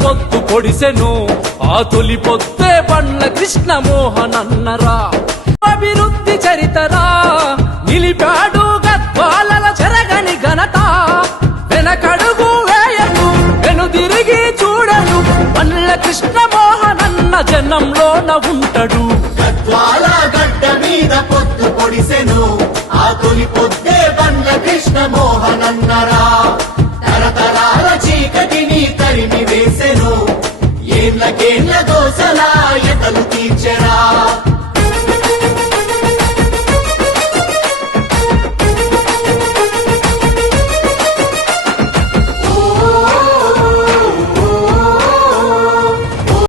పొత్తు పొడిసెను ఆ తొలి పొత్తే బండ్ల కృష్ణమోహనన్నరా అభివృద్ధి చరితరా నిలిపాడు గద్వాలల చెరగని ఘనత వెనకడుగు వేయడు వెనుదిరిగి చూడడు బండ్ల కృష్ణమోహనన్న జనంలోన ఉంటాడు గద్వాల గడ్డ మీద పొత్తు పొడిసెను ఆ తొలి పొద్దే బండ్ల కృష్ణమోహనన్నరా తరతరాల చీకటిని తరిమి వేసెను ఏళ్ళకేళ్ళ దోసలా ఎతలు తీర్చెరా